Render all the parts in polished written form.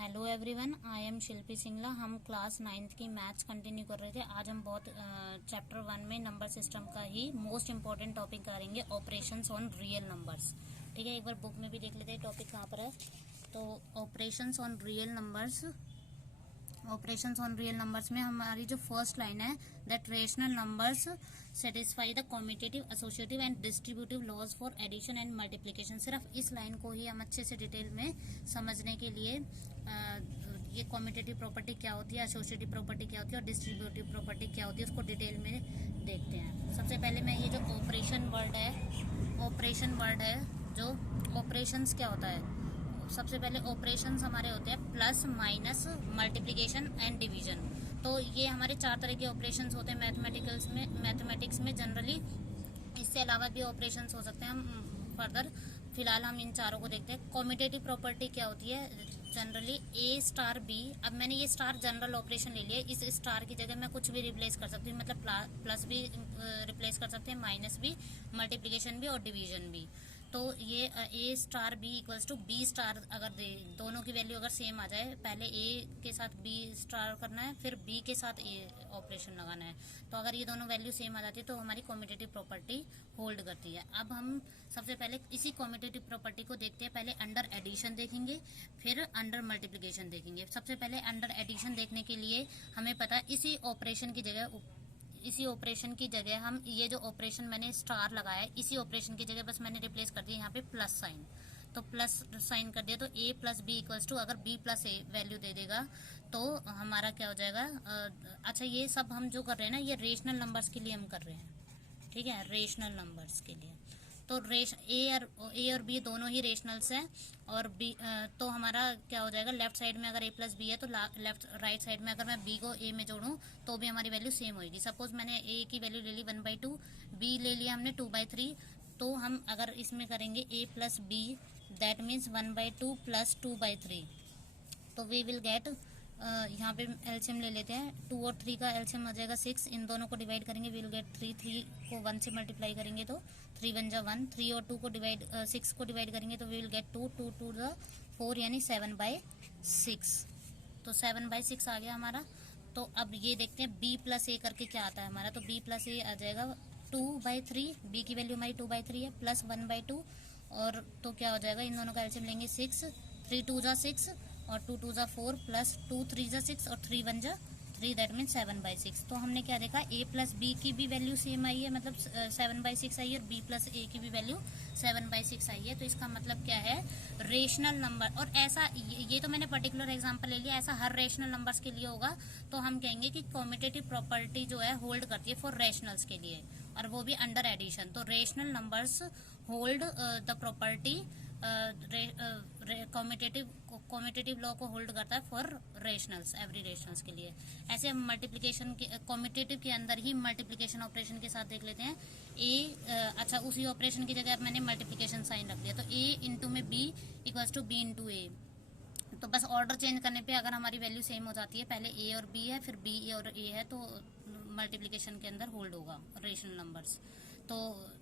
Hello everyone, I am शिल्पी सिंगला। हम class 9th की maths continue कर रहे थे। आज हम बहुत चैप्टर 1 में नंबर सिस्टम का ही मोस्ट इंपॉर्टेंट टॉपिक करेंगे, ऑपरेशंस ऑन रियल नंबर्स। ठीक है, एक बार बुक में भी देख लेते हैं टॉपिक कहाँ पर है। तो operations on real numbers, operations on real numbers में हमारी जो फर्स्ट लाइन है, that rational numbers satisfy the commutative, associative and distributive laws for addition and multiplication. सिर्फ इस लाइन को ही हम अच्छे से डिटेल में समझने के लिए ये कॉम्यूटेटिव प्रॉपर्टी क्या होती है, एसोसिएटिव प्रॉपर्टी क्या होती है और डिस्ट्रीब्यूटिव प्रॉपर्टी क्या होती है, उसको डिटेल में देखते हैं। सबसे पहले मैं ये जो ऑपरेशन वर्ड है, जो ऑपरेशंस क्या होता है, सबसे पहले ऑपरेशंस हमारे होते हैं plus, minus, multiplication and division. तो ये हमारे 4 तरह के ऑपरेशंस होते हैं मैथमेटिक्स में जनरली। इससे अलावा भी ऑपरेशंस हो सकते हैं, हम फर्दर फिलहाल हम इन चारों को देखते हैं। कॉम्यूटेटिव प्रॉपर्टी क्या होती है, जनरली ए स्टार बी। अब मैंने ये स्टार जनरल ऑपरेशन ले लिया, इस स्टार की जगह मैं कुछ भी रिप्लेस कर सकती हूँ, मतलब प्लस भी रिप्लेस कर सकते हैं, माइनस भी, मल्टीप्लिकेशन भी और डिवीजन भी। तो ये A star B equals to B star, अगर दोनों की वैल्यू अगर सेम आ जाए, पहले ए के साथ बी स्टार करना है, फिर बी के साथ ए ऑपरेशन लगाना है। तो अगर ये दोनों वैल्यू सेम आ जाती है तो हमारी कॉम्यूटेटिव प्रॉपर्टी होल्ड करती है। अब हम सबसे पहले इसी कॉम्यूटेटिव प्रॉपर्टी को देखते हैं। पहले अंडर एडिशन देखेंगे, फिर अंडर मल्टीप्लिकेशन देखेंगे। सबसे पहले अंडर एडिशन देखने के लिए हमें पता है इसी ऑपरेशन की जगह हम ये जो ऑपरेशन मैंने स्टार लगाया है, इसी ऑपरेशन की जगह बस मैंने रिप्लेस कर दिया यहाँ पे प्लस साइन। तो प्लस साइन कर दिया तो a plus b equals to, अगर b प्लस ए वैल्यू दे देगा तो हमारा क्या हो जाएगा। अच्छा, ये सब हम जो कर रहे हैं ना, ये रेशनल नंबर्स के लिए हम कर रहे हैं। ठीक है, रेशनल नंबर्स के लिए। तो ए और बी दोनों ही रेशनल्स हैं, और बी तो हमारा क्या हो जाएगा, लेफ्ट साइड में अगर a प्लस बी है तो राइट साइड में अगर मैं b को a में जोड़ूं तो भी हमारी वैल्यू सेम होगी। सपोज मैंने a की वैल्यू ले ली 1/2, b ले लिया हमने 2/3। तो हम अगर इसमें करेंगे a plus B, that means 1/2 plus 2/3। तो वी विल गेट, यहाँ पे एलसीएम ले लेते हैं, 2 और 3 का एलसीएम आ जाएगा 6। इन दोनों को डिवाइड करेंगे, वी विल गेट 3। 3 को 1 से मल्टीप्लाई करेंगे तो 3 1 जा 1। 3 और 2 को 6 को डिवाइड करेंगे तो वी विल गेट 2। 2 2 जा 4, यानी 7/6। तो 7/6 आ गया हमारा। तो अब ये देखते हैं b प्लस ए करके क्या आता है हमारा। तो b प्लस ए आ जाएगा 2/3, b की वैल्यू हमारी 2/3 है, प्लस 1/2, और तो क्या हो जाएगा, इन दोनों का एलसीएम लेंगे 6। 3 2 जा 6 और 2 2 जा 4, प्लस 2 3 जा 6 और 3 1 जा 3, दैट मीन 7/6। तो हमने क्या देखा, a प्लस बी की भी वैल्यू सेम आई है, मतलब 7/6 आई है, और b प्लस ए की भी वैल्यू 7/6 आई है। तो इसका मतलब क्या है, रेशनल नंबर। और ऐसा ये तो मैंने पर्टिकुलर एग्जांपल ले लिया, ऐसा हर रेशनल नंबर्स के लिए होगा। तो हम कहेंगे कि कॉम्यूटेटिव प्रॉपर्टी जो है होल्ड करती है फॉर रेशनल्स के लिए, और वो भी अंडर एडिशन। तो rational numbers hold the property, commutative law को होल्ड करता है फॉर रेशनल्स, एवरी रेशनल्स के लिए। ऐसे हम मल्टीप्लिकेशन के, कॉम्यूटेटिव के अंदर ही मल्टीप्लिकेशन ऑपरेशन के साथ देख लेते हैं। अच्छा, उसी ऑपरेशन की जगह मैंने मल्टीप्लिकेशन साइन रख दिया, तो a इंटू में b equals to b into A. तो बस ऑर्डर चेंज करने पे अगर हमारी वैल्यू सेम हो जाती है, पहले a और b है, फिर b और a है, तो मल्टीप्लिकेशन के अंदर होल्ड होगा रेशनल नंबर्स। तो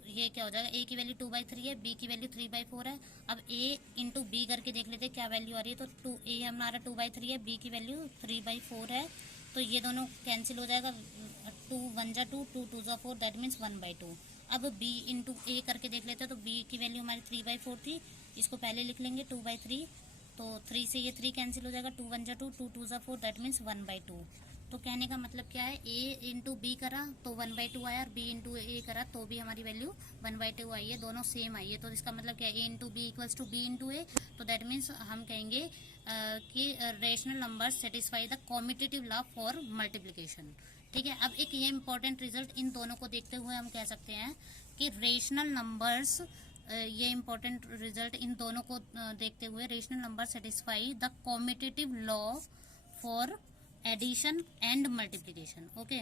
ये क्या हो जाएगा, a की वैल्यू 2/3 है, b की वैल्यू 3/4 है। अब a इंटू बी करके देख लेते हैं क्या वैल्यू आ रही है। तो a हमारा 2/3 है, b की वैल्यू 3/4 है, तो ये दोनों कैंसिल हो जाएगा। 2 1 जा 2, 2 2 जा 4, दैट मीन्स 1/2। अब b इंटू a करके देख लेते हैं, तो b की वैल्यू हमारी 3/4 थी, इसको पहले लिख लेंगे 2/3। तो 3 से ये 3 कैंसिल हो जाएगा, 2 1 जा 2, 2 2 जा 4, दैट मीन्स 1/2। तो कहने का मतलब क्या है, a इंटू बी करा तो 1/2 आया, और b इंटू ए करा तो भी हमारी वैल्यू 1/2 आई है, दोनों सेम आई है। तो इसका मतलब क्या है, a into B equals to b into A. So that means हम कहेंगे कि rational number satisfy the commutative law for multiplication. ठीक है, अब एक ये इंपॉर्टेंट रिजल्ट इन दोनों को देखते हुए हम कह सकते हैं कि रेशनल नंबर्स, ये इंपॉर्टेंट रिजल्ट इन दोनों को देखते हुए, rational number satisfy the commutative law for addition and multiplication. Okay,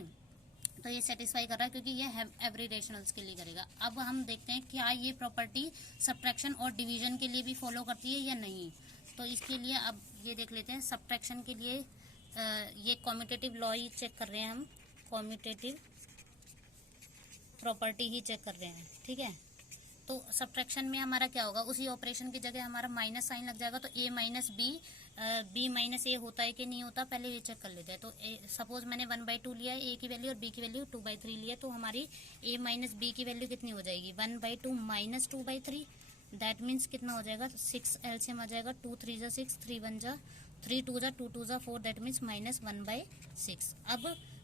तो ये सेटिस्फाई कर रहा है क्योंकि ये एवरी रेशनल्स के लिए करेगा। अब हम देखते हैं क्या ये प्रॉपर्टी सब्ट्रैक्शन और डिवीजन के लिए भी फॉलो करती है या नहीं। तो इसके लिए अब ये देख लेते हैं, सब्ट्रैक्शन के लिए ये कॉम्यूटेटिव लॉ ही चेक कर रहे हैं हम, कॉम्यूटेटिव प्रॉपर्टी ही चेक कर रहे हैं। ठीक है, तो सब्ट्रैक्शन में हमारा क्या होगा, उसी ऑपरेशन की जगह हमारा माइनस साइन लग जाएगा। तो a माइनस बी माइनस ए होता है कि नहीं होता, पहले ये चेक कर लेते हैं। तो सपोज मैंने 1/2 लिया है a की वैल्यू और b की वैल्यू 2/3 लिया, तो हमारी a माइनस बी की वैल्यू कितनी हो जाएगी, 1/2 माइनस 2/3। दैट मीन्स कितना हो जाएगा, 6 एलसीएम आ जाएगा, 2 3 जा 6, 3 1 जा 3, 2 जा 2, 2 जा 4, दैट मीन्स माइनस 1/6। अब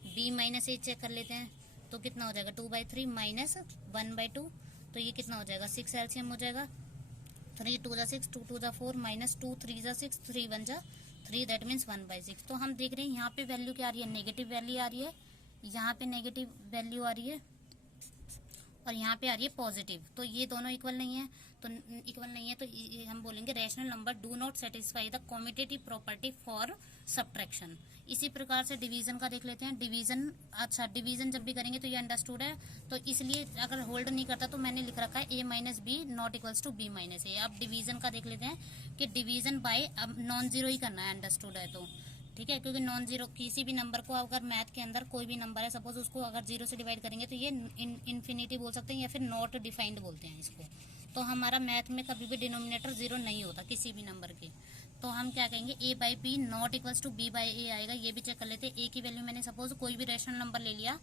b माइनस ए चेक कर लेते हैं, तो कितना हो जाएगा 2/3 माइनस 1/2, तो ये कितना हो जाएगा 6 एलसीएम हो जाएगा, 3 2 जा 6, 2 2 जा 4, माइनस 2 3 जा 6, 3 1 जा 3, दैट मीन्स 1/6। तो हम देख रहे हैं यहाँ पे वैल्यू क्या आ रही है, नेगेटिव वैल्यू आ रही है, यहाँ पे नेगेटिव वैल्यू आ रही है और यहाँ पे आ रही है पॉजिटिव। तो ये दोनों इक्वल नहीं है, तो इक्वल नहीं है तो हम बोलेंगे rational number do not satisfy the commutative property for subtraction. इसी प्रकार से डिवीजन का देख लेते हैं। डिवीजन, अच्छा डिवीजन जब भी करेंगे तो ये अंडरस्टूड है, तो इसलिए अगर होल्ड नहीं करता तो मैंने लिख रखा है a minus B not equals to b minus A. अब डिवीजन का देख लेते हैं कि डिवीजन बाय, अब नॉन जीरो ही करना है, अंडरस्टूड है तो ठीक है, क्योंकि नॉन जीरो किसी भी नंबर को अगर मैथ के अंदर कोई भी नंबर है सपोज उसको अगर जीरो से डिवाइड करेंगे तो ये इन्फिनिटी बोल सकते हैं या फिर नॉट डिफाइंड बोलते हैं इसको। तो हमारा मैथ में कभी भी डिनोमिनेटर जीरो नहीं होता किसी भी नंबर के। तो हम क्या कहेंगे, a by B not equals to b by A आएगा। ये भी चेक कर लेते हैं। a की वैल्यू मैंने सपोज कोई भी रेशनल नंबर ले लिया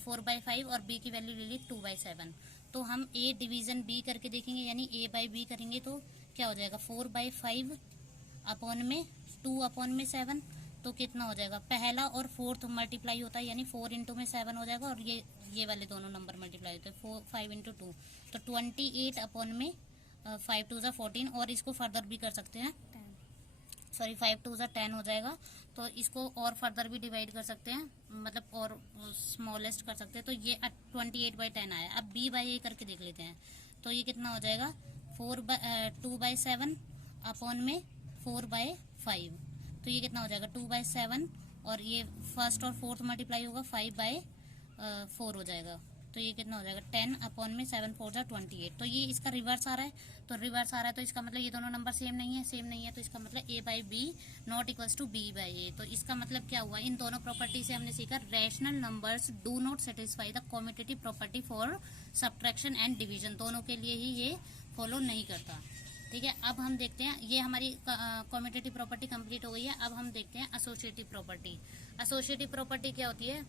4/5 और b की वैल्यू ले ली 2/7। तो हम a डिवीजन b करके देखेंगे, यानी a बाई बी करेंगे तो क्या हो जाएगा 4/5 अपॉन में 2 अपॉन में 7, तो कितना हो जाएगा, पहला और फोर्थ मल्टीप्लाई होता है यानी 4 इंटू में 7 हो जाएगा और ये वाले दोनों नंबर मल्टीप्लाई होते हैं 5 इंटू 2, तो 28 अपॉन में 5 2 14, और इसको फर्दर भी कर सकते हैं, सॉरी 5 2 10 हो जाएगा। तो इसको और फर्दर भी डिवाइड कर सकते हैं, मतलब और स्मॉलेस्ट कर सकते हैं। तो ये 28/10 आया। अब b बाई ए करके देख लेते हैं, तो ये कितना हो जाएगा 2/7 अपॉन में 4/5, तो ये कितना हो जाएगा 2/7, और ये फर्स्ट और फोर्थ मल्टीप्लाई होगा 5/4 हो जाएगा। तो ये कितना हो जाएगा 10 अपॉन में 7 4 जा 28। तो ये इसका रिवर्स आ रहा है, तो रिवर्स आ रहा है तो इसका मतलब ये दोनों नंबर सेम नहीं है, तो इसका मतलब a by B not equals to b by A. तो इसका मतलब क्या हुआ, इन दोनों प्रॉपर्टी से हमने सीखा rational numbers do not satisfy the commutative property for subtraction and division, दोनों के लिए ही ये फॉलो नहीं करता। ठीक है, अब हम देखते हैं, ये हमारी कम्यूटेटिव प्रॉपर्टी कंप्लीट हो गई है। अब हम देखते हैं एसोसिएटिव प्रॉपर्टी। एसोसिएटिव प्रॉपर्टी क्या होती है,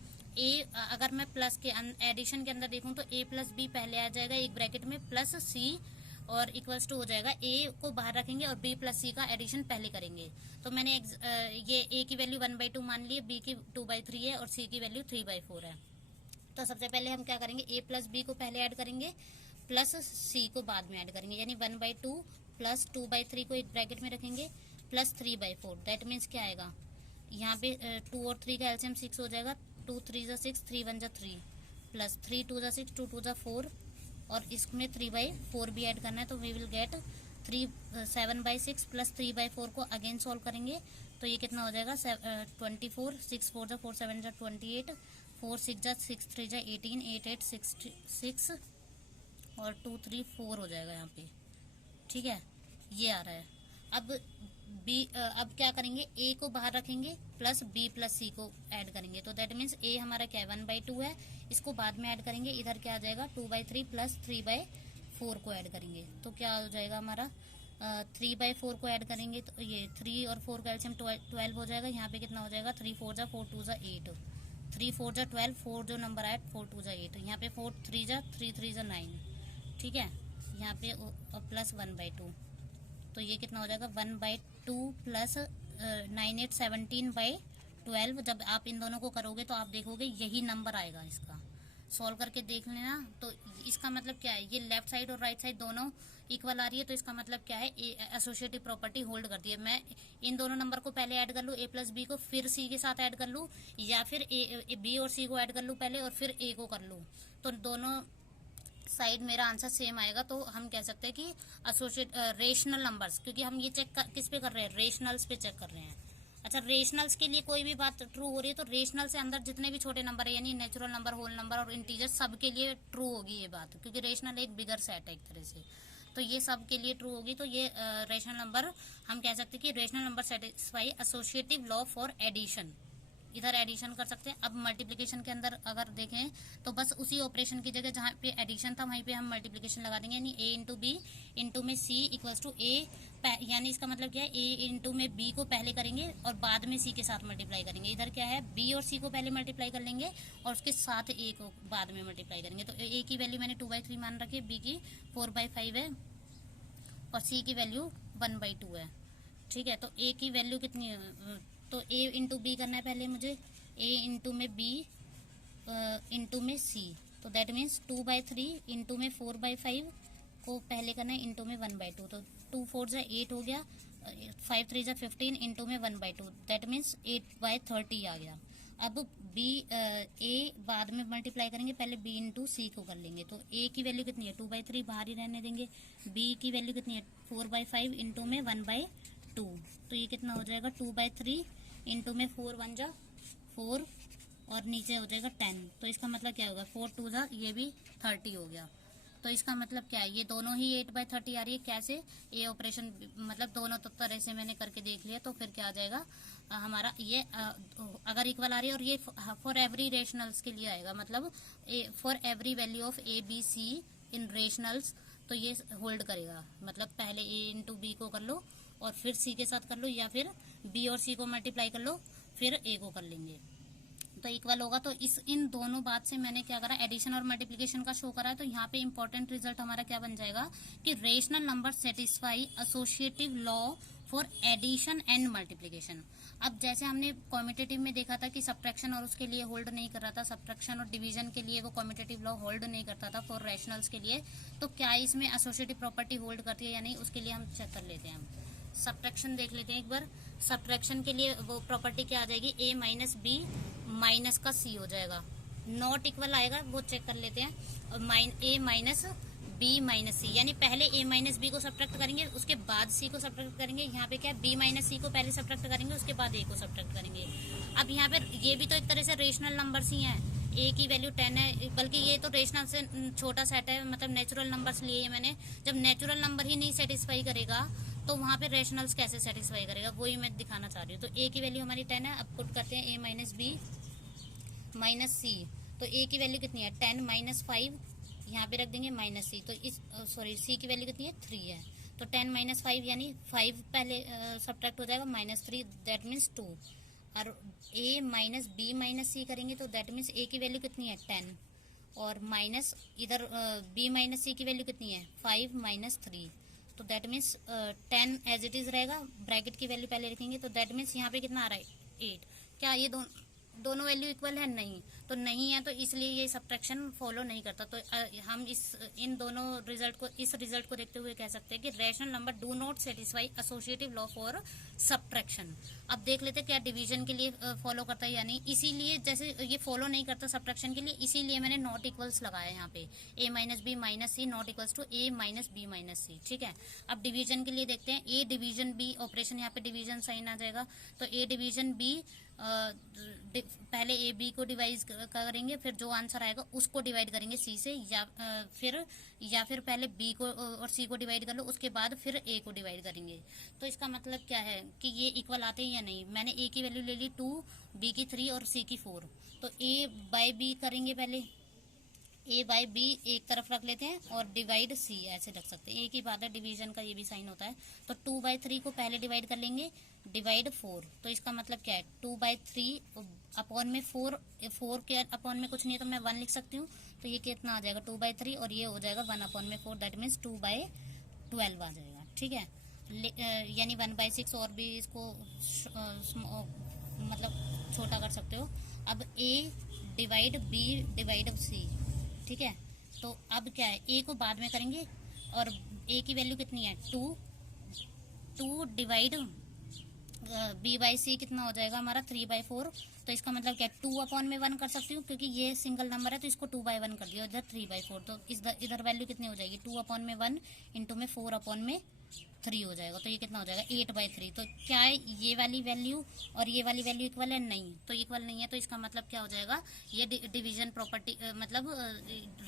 अगर मैं प्लस के एडिशन के अंदर देखूं तो a प्लस बी पहले आ जाएगा एक ब्रैकेट में प्लस c और इक्वल्स टू हो जाएगा, a को बाहर रखेंगे और b प्लस c का एडिशन पहले करेंगे। तो मैंने ये a की वैल्यू 1/2 मान ली, b की 2/3 है और c की वैल्यू 3/4 है। तो सबसे पहले हम क्या करेंगे, a प्लस बी को पहले ऐड करेंगे प्लस c को बाद में ऐड करेंगे, यानी 1/2 प्लस 2/3 को एक ब्रैकेट में रखेंगे प्लस 3/4। दैट मीन्स क्या आएगा, यहाँ पे 2 और 3 का एलसीएम 6 हो जाएगा, 2 3 जा 6, 3 1 जा 3, प्लस 3 2 जा 6, 2 2 जा 4, और इसमें 3/4 भी ऐड करना है। तो वी विल गेट 7/6 प्लस 3/4 को अगेन सॉल्व करेंगे, तो ये कितना हो जाएगा 24, 6 4 जा 4 7 जा 28, 4 6 जा 6 3 जा 18, 8 8 6 और 2 3 4 हो जाएगा यहाँ पे। ठीक है, ये आ रहा है। अब क्या करेंगे, a को बाहर रखेंगे प्लस b प्लस c को ऐड करेंगे, तो दैट मीन्स a हमारा क्या है 1/2 है, इसको बाद में ऐड करेंगे, इधर क्या आ जाएगा 2/3 प्लस 3/4 को ऐड करेंगे, तो क्या हो जाएगा हमारा 3/4 को ऐड करेंगे तो ये 3 और 4 का एलसीएम 12 हो जाएगा। यहाँ पे कितना हो जाएगा 3 4 जा 4 2 जा 8, 3 4 जा 12, 4 जो नंबर आया 4 2 जा 8, यहाँ पे 4 3 जा 3 3 जा 9। ठीक है, यहाँ पे प्लस 1/2, तो ये कितना हो जाएगा 1/2 प्लस 9 8 17/12। जब आप इन दोनों को करोगे तो आप देखोगे यही नंबर आएगा, इसका सॉल्व करके देख लेना। तो इसका मतलब क्या है, ये लेफ्ट साइड और राइट साइड दोनों इक्वल आ रही है, तो इसका मतलब क्या है एसोसिएटिव प्रॉपर्टी होल्ड करती है। मैं इन दोनों नंबर को पहले ऐड कर लूँ a प्लस बी को, फिर c के साथ ऐड कर लूँ, या फिर b और c को ऐड कर लूँ पहले और फिर a को कर लूँ, तो दोनों साइड मेरा आंसर सेम आएगा। तो हम कह सकते हैं कि एसोसिएट रेशनल नंबर्स, क्योंकि हम ये चेक किस पे कर रहे हैं, रेशनल्स पे चेक कर रहे हैं। अच्छा, रेशनल्स के लिए कोई भी बात ट्रू हो रही है तो रेशनल से अंदर जितने भी छोटे नंबर है यानी नेचुरल नंबर, होल नंबर और इंटीजर, सब के लिए ट्रू होगी ये बात, क्योंकि रेशनल एक बिगर सेट है एक तरह से, तो ये सब के लिए ट्रू होगी। तो ये रेशनल नंबर हम कह सकते हैं कि rational number satisfy associative law for addition. इधर एडिशन कर सकते हैं। अब मल्टीप्लिकेशन के अंदर अगर देखें तो बस उसी ऑपरेशन की जगह जहाँ पे एडिशन था वहीं पे हम मल्टीप्लिकेशन लगा देंगे, यानी a इंटू बी इंटू में c इक्वल्स टू a, यानी इसका मतलब क्या है, a इंटू में b को पहले करेंगे और बाद में c के साथ मल्टीप्लाई करेंगे। इधर क्या है, b और c को पहले मल्टीप्लाई कर लेंगे और उसके साथ a को बाद में मल्टीप्लाई करेंगे। तो a की वैल्यू मैंने 2/3 मान रखी है, b की 4/5 है और c की वैल्यू 1/2 है। ठीक है, तो a की वैल्यू कितनी है, तो a इंटू बी करना है पहले मुझे, a इंटू में b इंटू में c, तो दैट मीन्स 2/3 इंटू में 4/5 को पहले करना है इंटू में 1/2, तो 2 4 जा 8 हो गया, 5 3 जा 15 इंटू में 1/2, दैट मीन्स 8/30 आ गया। अब b a बाद में मल्टीप्लाई करेंगे, पहले b इंटू c को कर लेंगे, तो a की वैल्यू कितनी है 2/3 बाहर ही रहने देंगे, b की वैल्यू कितनी है 4/5 इंटू में 1/2, तो ये कितना हो जाएगा 2/3 इंटू में 4 1 जा 4 और नीचे हो जाएगा 10, तो इसका मतलब क्या होगा 4 2 जा ये भी 30 हो गया। तो इसका मतलब क्या है, ये दोनों ही 8/30 आ रही है। कैसे, ये ऑपरेशन मतलब दोनों तरह से मैंने करके देख लिया, तो फिर क्या आ जाएगा हमारा ये अगर इक्वल आ रही है, और ये फॉर एवरी रेशनल्स के लिए आएगा, मतलब for every value of a b c in rationals, तो ये होल्ड करेगा। मतलब पहले a इंटू बी को कर लो और फिर c के साथ कर लो, या फिर b और c को मल्टीप्लाई कर लो फिर a को कर लेंगे, तो इक्वल होगा। तो इन दोनों बात से मैंने क्या करा, एडिशन और मल्टीप्लिकेशन का शो करा है। तो यहाँ पे इंपॉर्टेंट रिजल्ट हमारा क्या बन जाएगा कि rational number satisfy associative law for addition and multiplication. अब जैसे हमने कॉम्यूटेटिव में देखा था कि सब्ट्रैक्शन और उसके लिए होल्ड नहीं कर रहा था, सब्ट्रैक्शन और डिवीजन के लिए वो कॉम्यूटेटिव लॉ होल्ड नहीं करता था फॉर रैशनल्स के लिए, तो क्या इसमें एसोसिएटिव प्रॉपर्टी होल्ड करती है या नहीं, उसके लिए हम चेक कर लेते हैं। हम सब्ट्रैक्शन देख लेते हैं एक बार। सब्ट्रैक्शन के लिए वो प्रॉपर्टी क्या आ जाएगी, a माइनस बी माइनस का c हो जाएगा, नॉट इक्वल आएगा वो चेक कर लेते हैं, और a minus b minus c, यानी पहले a माइनस बी को सब्ट्रैक्ट करेंगे उसके बाद c को सब्ट्रैक्ट करेंगे। यहाँ पे क्या है, b माइनस c को पहले सब्ट्रैक्ट करेंगे उसके बाद a को सब्ट्रैक्ट करेंगे। अब यहाँ पे ये भी तो एक तरह से रेशनल नंबर्स ही हैं, a की वैल्यू 10 है, बल्कि ये तो रेशनल से छोटा सेट है, मतलब नेचुरल नंबर्स लिए है मैंने। जब नेचुरल नंबर ही नहीं सेटिस्फाई करेगा तो वहाँ पे रेशनल्स कैसे सेटिस्फाई करेगा, वही मैं दिखाना चाह रही हूँ। तो a की वैल्यू हमारी 10 है, अब पुट करते हैं a माइनस बी माइनस सी, तो a की वैल्यू कितनी है 10 माइनस 5, यहाँ पे रख देंगे माइनस सी, तो इस सॉरी c की वैल्यू कितनी है 3 है, तो 10 माइनस 5 यानी 5 पहले सब्ट्रैक्ट हो जाएगा माइनस 3, दैट मीन्स 2, और a माइनस बी माइनस सी करेंगे तो दैट मीन्स a की वैल्यू कितनी है 10, और माइनस इधर b माइनस सी की वैल्यू कितनी है 5 माइनस 3, तो that means 10 as it is रहेगा, ब्रैकेट की वैल्यू पहले रखेंगे, तो दैट मीन्स यहाँ पे कितना आ रहा है 8। क्या ये दोनों वैल्यू इक्वल है, नहीं, तो नहीं है, तो इसलिए ये सब्ट्रैक्शन फॉलो नहीं करता। तो हम इन दोनों इस रिजल्ट को देखते हुए कह सकते हैं कि rational number do not satisfy associative law for subtraction. अब देख लेते हैं क्या डिवीजन के लिए फॉलो करता है या नहीं, इसीलिए जैसे ये फॉलो नहीं करता सब्ट्रैक्शन के लिए, इसीलिए मैंने नॉट इक्वल्स लगाया यहाँ पे, a minus B minus C not equals to a minus B minus C. ठीक है, अब डिवीजन के लिए देखते हैं, a डिवीजन b ऑपरेशन, यहाँ पे डिवीजन साइन आ जाएगा, तो a डिवीजन b पहले ए बी को डिवाइड करेंगे, फिर जो आंसर आएगा उसको डिवाइड करेंगे सी से, या फिर पहले बी को और सी को डिवाइड कर लो, उसके बाद फिर ए को डिवाइड करेंगे। तो इसका मतलब क्या है कि ये इक्वल आते हैं या नहीं। मैंने ए की वैल्यू ले ली 2, बी की 3 और सी की 4, तो ए बाय बी करेंगे, पहले ए बाय बी एक तरफ रख लेते हैं और डिवाइड सी ऐसे रख सकते हैं, एक ही बात है, डिवीजन का ये भी साइन होता है। तो 2/3 को पहले डिवाइड कर लेंगे, डिवाइड 4, तो इसका मतलब क्या है 2/3 अपॉन में 4 के अपॉन में कुछ नहीं है तो मैं 1 लिख सकती हूँ, तो ये कितना आ जाएगा 2/3 और ये हो जाएगा 1 अपॉन में 4, दैट मीन्स 2/12 आ जाएगा। ठीक है, यानी 1/6 और भी इसको मतलब छोटा कर सकते हो। अब a divide b divide c, ठीक है, तो अब क्या है a को बाद में करेंगे और a की वैल्यू कितनी है 2 डिवाइड b बाई सी कितना हो जाएगा हमारा 3/4, तो इसका मतलब क्या 2 अपॉन में 1 कर सकती हूँ क्योंकि ये सिंगल नंबर है, तो इसको 2/1 कर दिया, इधर 3/4, तो इधर वैल्यू कितनी हो जाएगी 2 अपॉन में 1 इंटू में 4 अपॉन में 3 हो जाएगा। तो ये कितना हो जाएगा 8/3। तो क्या है ये वाली वैल्यू और ये वाली वैल्यू इक्वल है? नहीं, तो इक्वल नहीं है। तो इसका मतलब क्या हो जाएगा, ये डिवीजन प्रॉपर्टी मतलब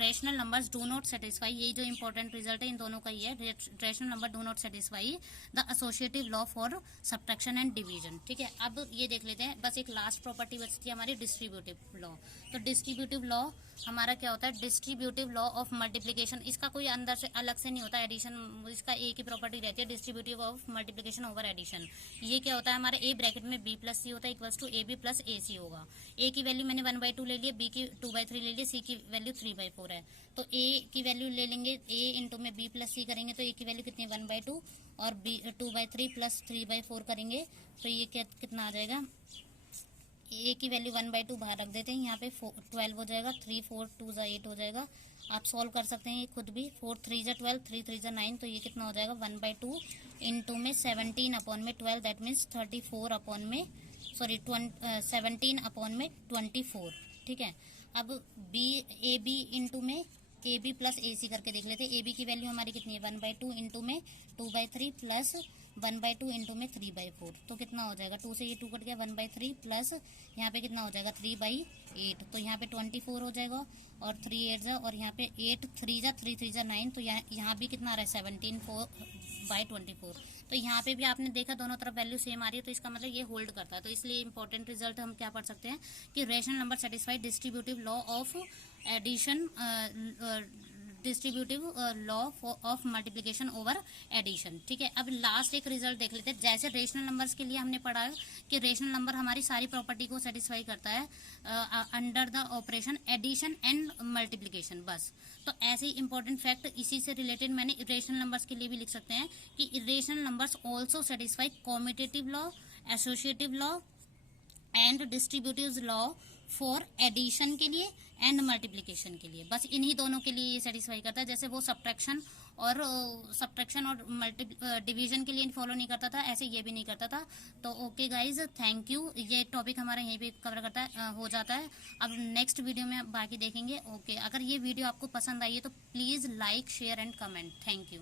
rational numbers do not satisfy, ये जो इंपॉर्टेंट रिजल्ट है इन दोनों का ही है, rational number do not satisfy the associative law for subtraction and division. ठीक है, अब ये देख लेते हैं, बस एक लास्ट प्रॉपर्टी बचती है हमारी डिस्ट्रीब्यूटिव लॉ। तो डिस्ट्रीब्यूटिव लॉ हमारा क्या होता है, डिस्ट्रीब्यूटिव लॉ ऑफ मल्टीप्लिकेशन। इसका कोई अंदर से अलग से नहीं होता, एडिशन इसका एक ही प्रॉपर्टी रहती है, distributive of multiplication over addition. ये क्या होता है हमारा, ए ब्रैकेट में बी प्लस सी होता है equals to A B plus A C होगा। ए की वैल्यू मैंने 1/2 ले लिया, बी की 2/3 ले लिया, सी की वैल्यू 3/4 है। तो ए की वैल्यू ले लेंगे, ए इंटू में बी प्लस सी करेंगे तो ए की वैल्यू कितनी 1/2 और बी 2/3 प्लस 3/4 करेंगे तो ये कितना आ जाएगा, ए की वैल्यू 1/2 बाहर रख देते हैं, यहाँ पे 12 हो जाएगा, 3 4 2 8 हो जाएगा। आप सॉल्व कर सकते हैं ये खुद भी, 4 3 12, 3 3 9, तो ये कितना हो जाएगा 1/2 इंटू में 17/12, दैट मीन्स 17/24। ठीक है, अब ए बी इंटू में ए बी प्लस ए सी करके देख लेते हैं। ए बी की वैल्यू हमारी कितनी है 1/2 इंटू में 2/3 प्लस 1/2 इंटू में 3/4, तो कितना हो जाएगा, 2 से ये 2 कट गया, 1/3 प्लस यहाँ पे कितना हो जाएगा 3/8, तो यहाँ पे 24 हो जाएगा और 3 8 जा, और यहाँ पे 8 3 जा 3 3 जा 9, तो यहाँ भी कितना आ रहा है 17/24। तो यहाँ पे भी आपने देखा दोनों तरफ वैल्यू सेम आ रही है, तो इसका मतलब ये होल्ड करता है। तो इसलिए इंपॉर्टेंट रिजल्ट हम क्या पढ़ सकते हैं कि rational number satisfy distributive law of addition, distributive law of multiplication over addition. ठीक है, अब लास्ट एक रिजल्ट देख लेते हैं। जैसे रेशनल नंबर्स के लिए हमने पढ़ा है कि रेशनल नंबर हमारी सारी प्रॉपर्टी को सेटिस्फाई करता है under the operation addition and multiplication, बस। तो ऐसे ही इंपॉर्टेंट फैक्ट इसी से रिलेटेड मैंने इरेशनल नंबर्स के लिए भी लिख सकते हैं कि irrational numbers also satisfy commutative law, associative law and distributive law for addition के लिए एंड मल्टीप्लिकेशन के लिए, बस इन्हीं दोनों के लिए ये सेटिस्फाई करता है। जैसे वो सब्ट्रैक्शन और डिवीजन के लिए फॉलो नहीं करता था, ऐसे ये भी नहीं करता था। तो ओके गाइज, थैंक यू। ये टॉपिक हमारा यहीं पे कवर करता है हो जाता है। अब नेक्स्ट वीडियो में बाकी देखेंगे। ओके, अगर ये वीडियो आपको पसंद आई है तो please like share and comment. Thank you.